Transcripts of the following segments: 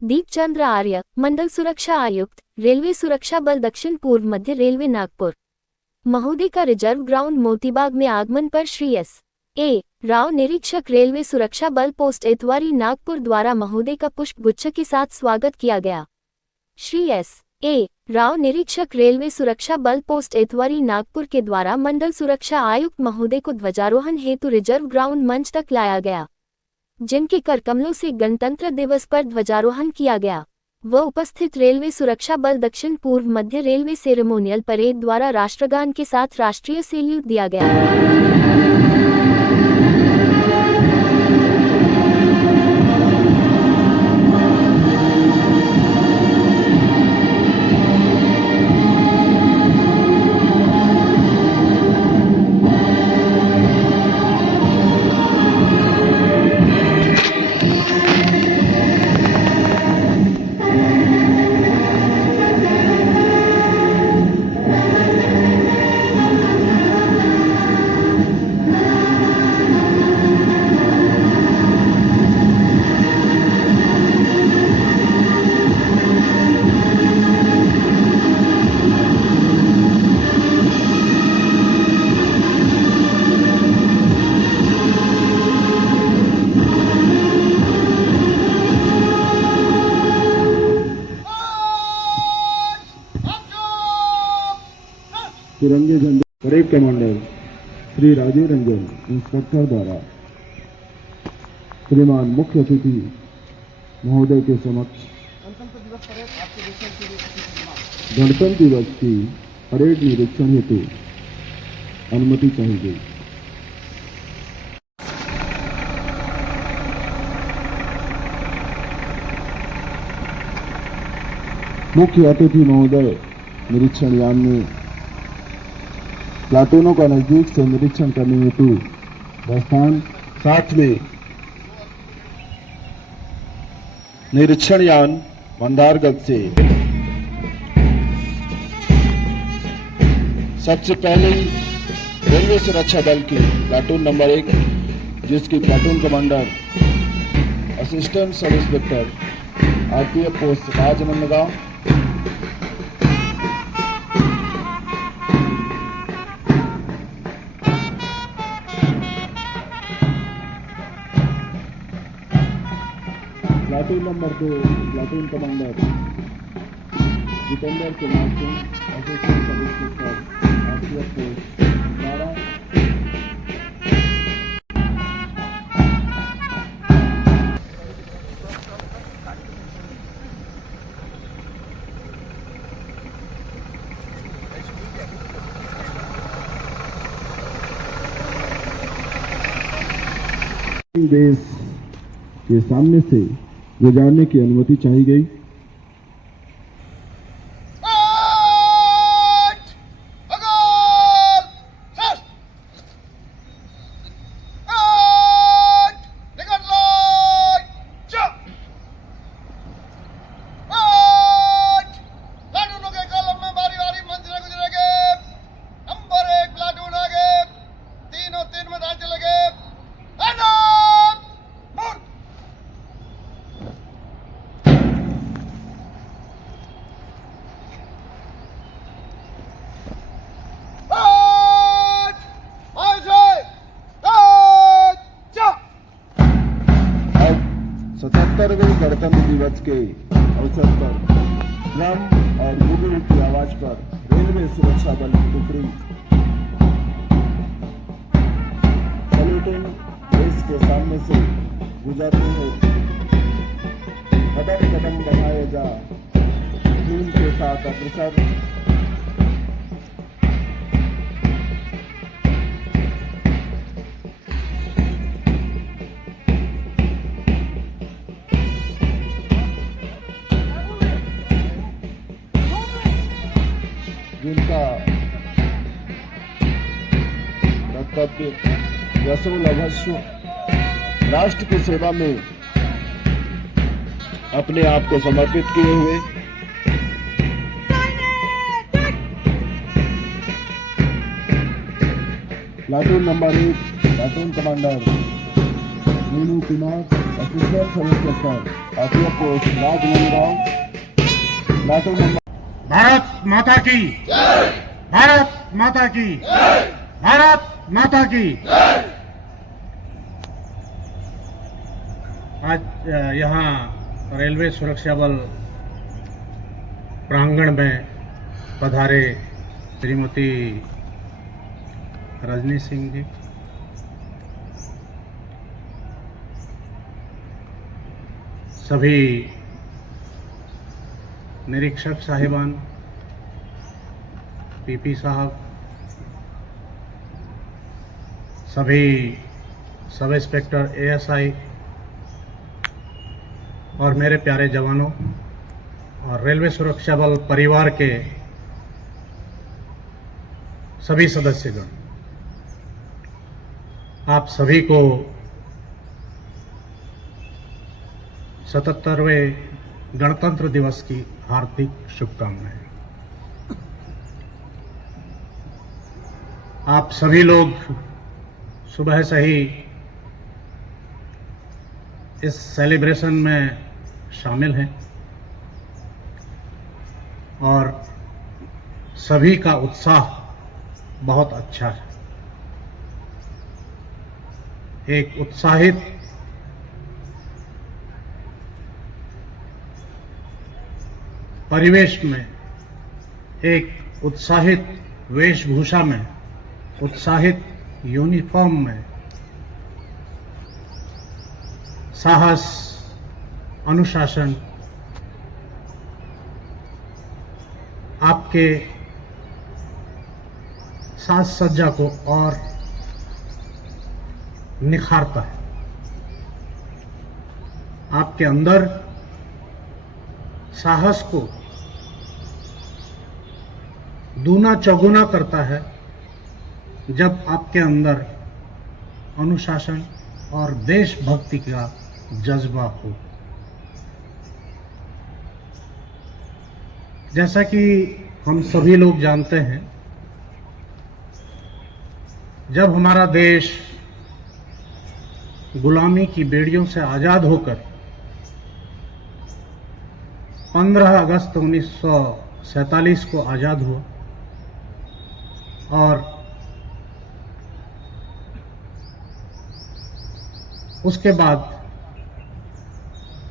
दीपचंद्र आर्य, मंडल सुरक्षा आयुक्त, रेलवे सुरक्षा बल दक्षिण पूर्व मध्य रेलवे नागपुर महोदय का रिजर्व ग्राउंड मोतीबाग में आगमन पर श्री S.A. राव निरीक्षक रेलवे सुरक्षा बल पोस्ट इतवारी नागपुर द्वारा महोदय का पुष्प गुच्छ के साथ स्वागत किया गया। श्री S.A. राव निरीक्षक रेलवे सुरक्षा बल पोस्ट इतवारी नागपुर के द्वारा मंडल सुरक्षा आयुक्त महोदय को ध्वजारोहण हेतु रिजर्व ग्राउंड मंच तक लाया गया, जिनके कर कमलों से गणतंत्र दिवस पर ध्वजारोहण किया गया। वह उपस्थित रेलवे सुरक्षा बल दक्षिण पूर्व मध्य रेलवे सेरेमोनियल परेड द्वारा राष्ट्रगान के साथ राष्ट्रीय सैल्यूट दिया गया। तिरंगे झंडे parade commander Shri Rajiv Ranjan inspector द्वारा श्रीमान मुख्य अतिथि महोदय के समक्ष गणतंत्र दिवस की परेड निरीक्षण हेतु अनुमति चाहिए गई। मुख्य अतिथि महोदय निरीक्षण यान में प्लाटूनों का नजदीक से निरीक्षण करने हेतु प्रस्थान, साथ में निरीक्षण यान मंदारगढ़ से सबसे पहले रेलवे सुरक्षा दल की प्लाटून नंबर 1, जिसकी platoon commander assistant sub inspector RPF post Rajnandgaon platoon number 2 platoon commander Jitendra Kumar Singh assistant sub inspector RPF post द्वारा देश के सामने से गुजारने की अनुमति चाहिए गई। गणतंत्र दिवस के अवसर पर ड्रम और बुगल की आवाज पर रेलवे सुरक्षा बल की टुकड़ी सैल्यूटिंग देश के सामने से गुजरते हुए कदम कदम बढ़ाए जा टीम के साथ अग्रसर जिनका कर्तव्य रसूल अवश्य राष्ट्र की सेवा में अपने आप को समर्पित किए हुए platoon number 1 platoon commander Meenu Kumar assistant sub inspector RTF post Rajnandgaon platoon number. Bharat माता की भारत माता की भारत माता की। आज यहाँ रेलवे सुरक्षा बल प्रांगण में पधारे श्रीमती रजनी सिंह जी, सभी निरीक्षक साहिबान, पीपी साहब, सभी सब इंस्पेक्टर एएसआई और मेरे प्यारे जवानों और रेलवे सुरक्षा बल परिवार के सभी सदस्यगण, आप सभी को 77वें गणतंत्र दिवस की हार्दिक शुभकामनाएं। आप सभी लोग सुबह से ही इस सेलिब्रेशन में शामिल हैं और सभी का उत्साह बहुत अच्छा है। एक उत्साहित परिवेश में, एक उत्साहित वेशभूषा में, उत्साहित यूनिफॉर्म में साहस, अनुशासन आपके साज सज्जा को और निखारता है, आपके अंदर साहस को दूना चौगुना करता है जब आपके अंदर अनुशासन और देशभक्ति का जज्बा हो। जैसा कि हम सभी लोग जानते हैं, जब हमारा देश गुलामी की बेड़ियों से आजाद होकर 15 अगस्त 1947 को आजाद हुआ और उसके बाद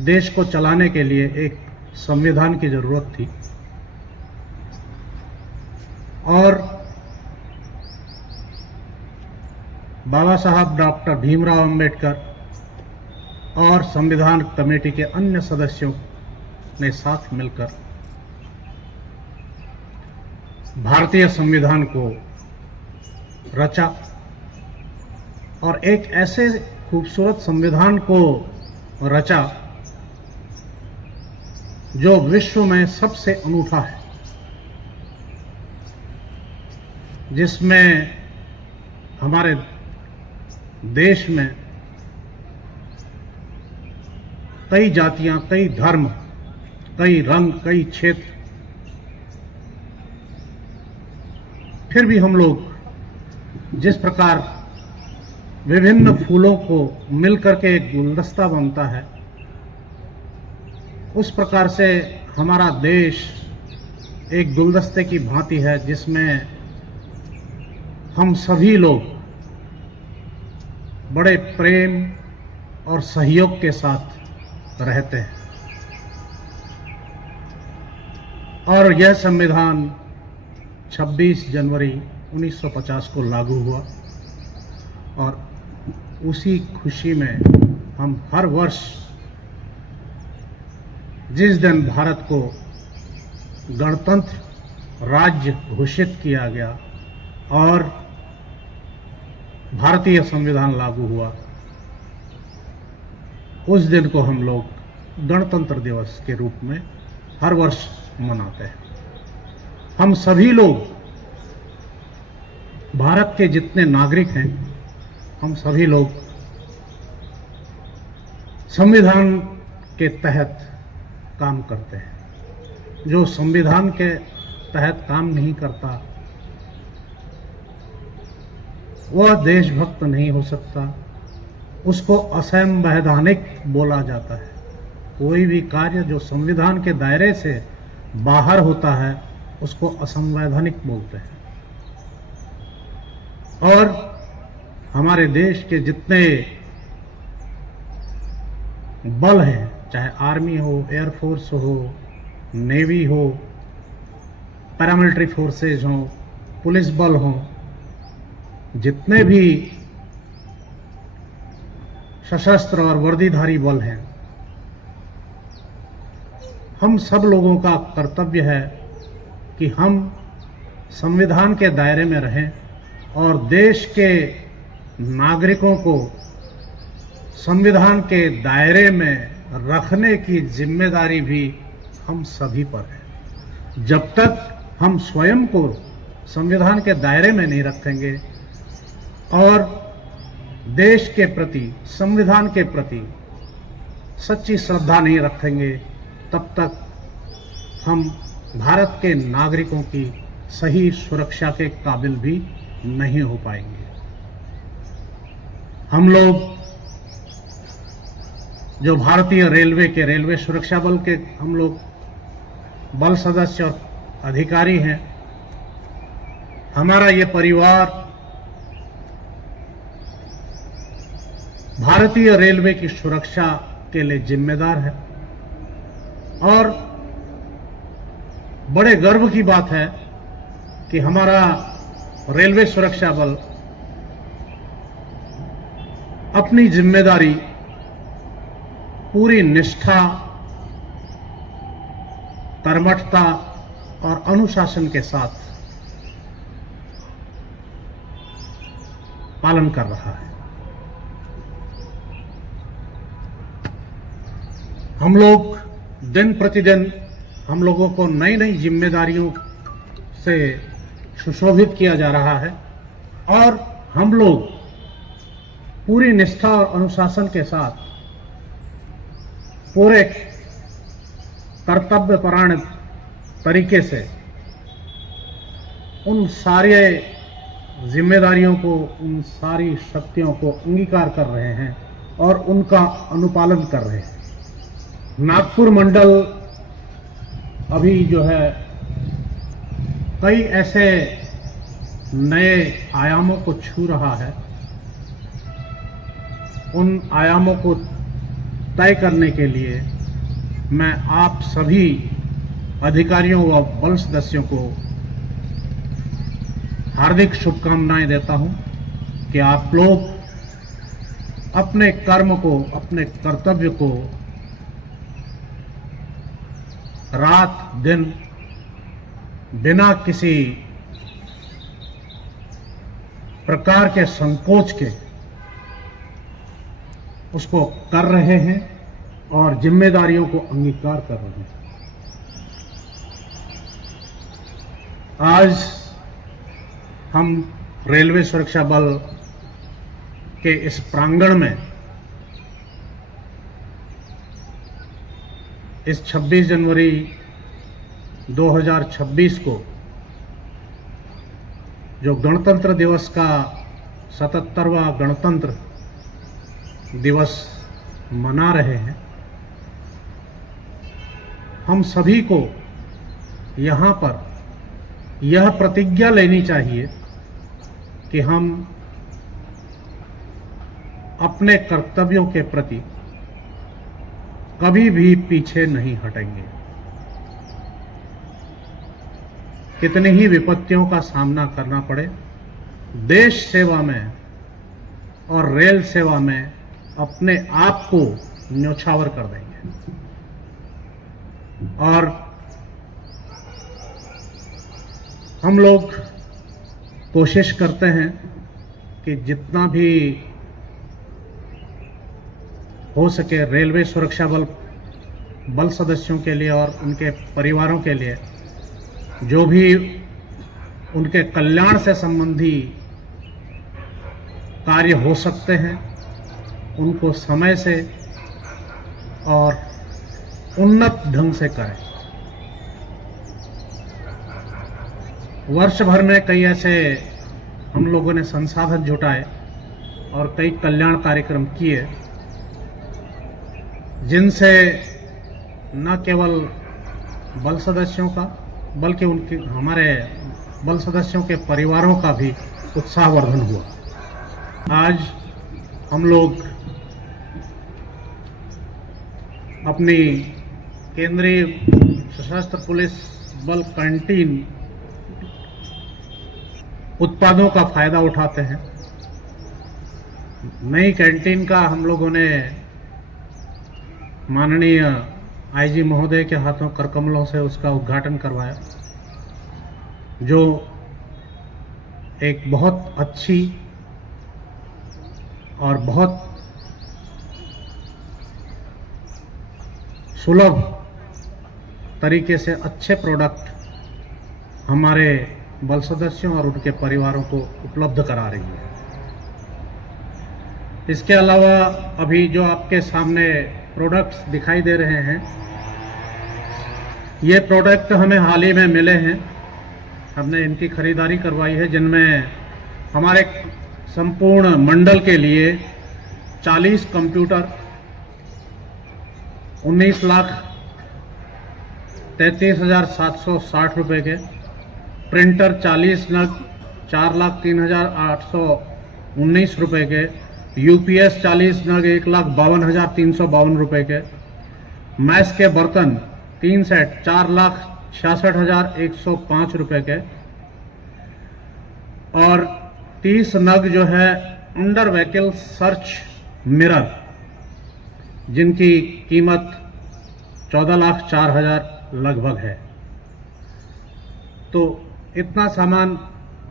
देश को चलाने के लिए एक संविधान की जरूरत थी और बाबा साहब डॉक्टर भीमराव अंबेडकर और संविधान कमेटी के अन्य सदस्यों ने साथ मिलकर भारतीय संविधान को रचा और एक ऐसे खूबसूरत संविधान को रचा जो विश्व में सबसे अनूठा है, जिसमें हमारे देश में कई जातियां, कई धर्म, कई रंग, कई क्षेत्र, फिर भी हम लोग जिस प्रकार विभिन्न फूलों को मिलकर के एक गुलदस्ता बनता है, उस प्रकार से हमारा देश एक गुलदस्ते की भांति है जिसमें हम सभी लोग बड़े प्रेम और सहयोग के साथ रहते हैं। और यह संविधान 26 जनवरी 1950 को लागू हुआ और उसी खुशी में हम हर वर्ष जिस दिन भारत को गणतंत्र राज्य घोषित किया गया और भारतीय संविधान लागू हुआ, उस दिन को हम लोग गणतंत्र दिवस के रूप में हर वर्ष मनाते हैं। हम सभी लोग, भारत के जितने नागरिक हैं, हम सभी लोग संविधान के तहत काम करते हैं। जो संविधान के तहत काम नहीं करता वह देशभक्त नहीं हो सकता, उसको असंवैधानिक बोला जाता है। कोई भी कार्य जो संविधान के दायरे से बाहर होता है उसको असंवैधानिक बोलते हैं। और हमारे देश के जितने बल हैं, चाहे आर्मी हो, एयरफोर्स हो, नेवी हो, पैरामिलिट्री फोर्सेज हो, पुलिस बल हो, जितने भी सशस्त्र और वर्दीधारी बल हैं, हम सब लोगों का कर्तव्य है कि हम संविधान के दायरे में रहें और देश के नागरिकों को संविधान के दायरे में रखने की जिम्मेदारी भी हम सभी पर है। जब तक हम स्वयं को संविधान के दायरे में नहीं रखेंगे और देश के प्रति, संविधान के प्रति सच्ची श्रद्धा नहीं रखेंगे, तब तक हम भारत के नागरिकों की सही सुरक्षा के काबिल भी नहीं हो पाएंगे। हम लोग जो भारतीय रेलवे के रेलवे सुरक्षा बल के हम लोग बल सदस्य और अधिकारी हैं, हमारा ये परिवार भारतीय रेलवे की सुरक्षा के लिए जिम्मेदार है। और बड़े गर्व की बात है कि हमारा रेलवे सुरक्षा बल अपनी जिम्मेदारी पूरी निष्ठा, कर्मठता और अनुशासन के साथ पालन कर रहा है। हम लोग दिन प्रतिदिन हम लोगों को नई नई जिम्मेदारियों से सुशोभित किया जा रहा है और हम लोग पूरी निष्ठा और अनुशासन के साथ पूरे कर्तव्यपरायण तरीके से उन सारे जिम्मेदारियों को, उन सारी शक्तियों को अंगीकार कर रहे हैं और उनका अनुपालन कर रहे हैं। नागपुर मंडल अभी जो है कई ऐसे नए आयामों को छू रहा है। उन आयामों को तय करने के लिए मैं आप सभी अधिकारियों व बल सदस्यों को हार्दिक शुभकामनाएं देता हूं कि आप लोग अपने कर्म को, अपने कर्तव्य को रात दिन बिना किसी प्रकार के संकोच के उसको कर रहे हैं और जिम्मेदारियों को अंगीकार कर रहे हैं। आज हम रेलवे सुरक्षा बल के इस प्रांगण में इस 26 जनवरी 2026 को जो गणतंत्र दिवस का 77वां गणतंत्र दिवस मना रहे हैं, हम सभी को यहाँ पर यह प्रतिज्ञा लेनी चाहिए कि हम अपने कर्तव्यों के प्रति कभी भी पीछे नहीं हटेंगे। कितनी ही विपत्तियों का सामना करना पड़े, देश सेवा में और रेल सेवा में अपने आप को न्योछावर कर देंगे। और हम लोग कोशिश करते हैं कि जितना भी हो सके रेलवे सुरक्षा बल सदस्यों के लिए और उनके परिवारों के लिए जो भी उनके कल्याण से संबंधी कार्य हो सकते हैं उनको समय से और उन्नत ढंग से करें। वर्ष भर में कई ऐसे हम लोगों ने संसाधन जुटाए और कई कल्याण कार्यक्रम किए, जिनसे न केवल बल सदस्यों का बल्कि उनके हमारे बल सदस्यों के परिवारों का भी उत्साहवर्धन हुआ। आज हम लोग अपनी केंद्रीय सशस्त्र पुलिस बल कैंटीन उत्पादों का फायदा उठाते हैं। नई कैंटीन का हम लोगों ने माननीय आईजी महोदय के हाथों करकमलों से उसका उद्घाटन करवाया, जो एक बहुत अच्छी और बहुत सुलभ तरीके से अच्छे प्रोडक्ट हमारे बल सदस्यों और उनके परिवारों को उपलब्ध करा रही है। इसके अलावा अभी जो आपके सामने प्रोडक्ट्स दिखाई दे रहे हैं, ये प्रोडक्ट हमें हाल ही में मिले हैं। हमने इनकी खरीदारी करवाई है, जिनमें हमारे संपूर्ण मंडल के लिए 40 कंप्यूटर, 19,33,760 रुपये के, प्रिंटर 40 नग 4,03,819 रुपये के, यूपीएस 40 नग 1,52,352 रुपये के, मैस के बर्तन 3 सेट 4,66,105 रुपये के, और 30 नग जो है अंडर व्हीकल सर्च मिरर, जिनकी कीमत 14,04,000 लगभग है। तो इतना सामान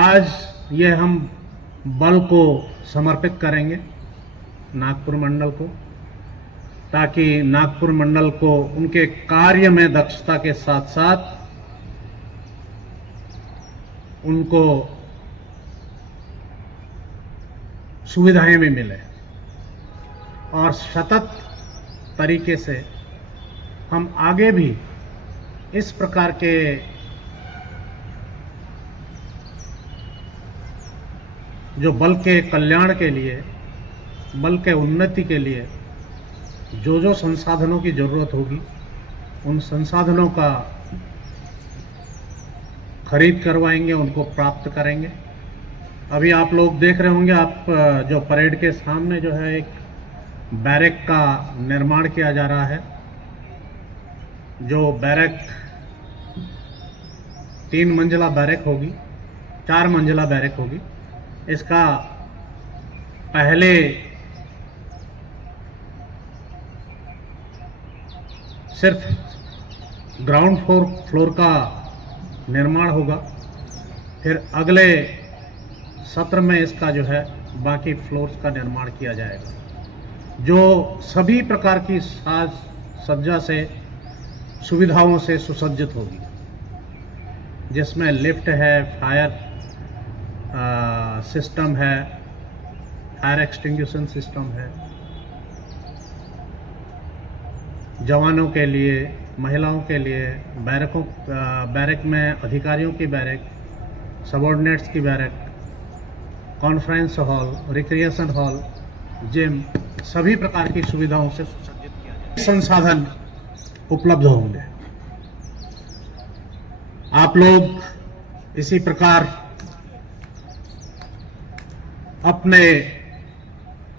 आज ये हम बल को समर्पित करेंगे, नागपुर मंडल को, ताकि नागपुर मंडल को उनके कार्य में दक्षता के साथ साथ उनको सुविधाएं भी मिले और सतत तरीके से हम आगे भी इस प्रकार के जो बल के कल्याण के लिए, बल के उन्नति के लिए जो जो संसाधनों की जरूरत होगी, उन संसाधनों का खरीद करवाएंगे, उनको प्राप्त करेंगे। अभी आप लोग देख रहे होंगे, आप जो परेड के सामने जो है एक बैरक का निर्माण किया जा रहा है। जो बैरक 3 मंजिला बैरक होगी, 4 मंजिला बैरक होगी। इसका पहले सिर्फ ग्राउंड फ्लोर का निर्माण होगा, फिर अगले सत्र में इसका जो है बाकी फ्लोर्स का निर्माण किया जाएगा, जो सभी प्रकार की साज सज्जा से, सुविधाओं से सुसज्जित होगी, जिसमें लिफ्ट है, फायर सिस्टम है, फायर एक्सटिंग्विशन सिस्टम है, जवानों के लिए, महिलाओं के लिए, बैरक में अधिकारियों की बैरक, सबऑर्डिनेट्स की barrack, conference hall, recreation hall, gym, सभी प्रकार की सुविधाओं से सुसज्जित किया जाए। संसाधन उपलब्ध होंगे। आप लोग इसी प्रकार अपने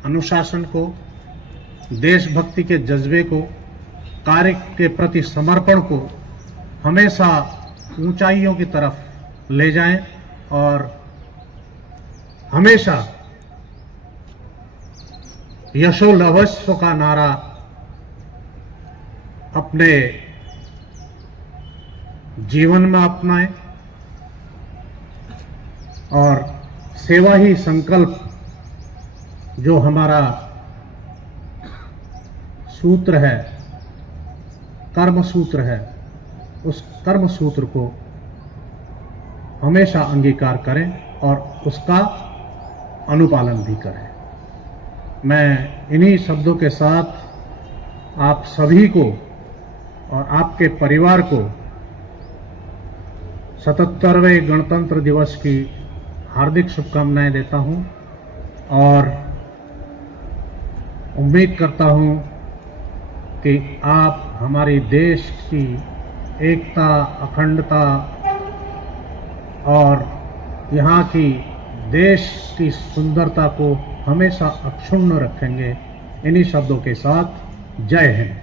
अनुशासन को, देशभक्ति के जज्बे को, कार्य के प्रति समर्पण को हमेशा ऊंचाइयों की तरफ ले जाएं और हमेशा यशोलवस्व का नारा अपने जीवन में अपनाएं और सेवा ही संकल्प जो हमारा सूत्र है, कर्म सूत्र है, उस कर्म सूत्र को हमेशा अंगीकार करें और उसका अनुपालन भी करें। मैं इन्हीं शब्दों के साथ आप सभी को और आपके परिवार को 77वें गणतंत्र दिवस की हार्दिक शुभकामनाएं देता हूं और उम्मीद करता हूं कि आप हमारी देश की एकता, अखंडता और यहाँ की देश की सुंदरता को हमेशा अक्षुण्ण रखेंगे। इन्हीं शब्दों के साथ जय हिंद।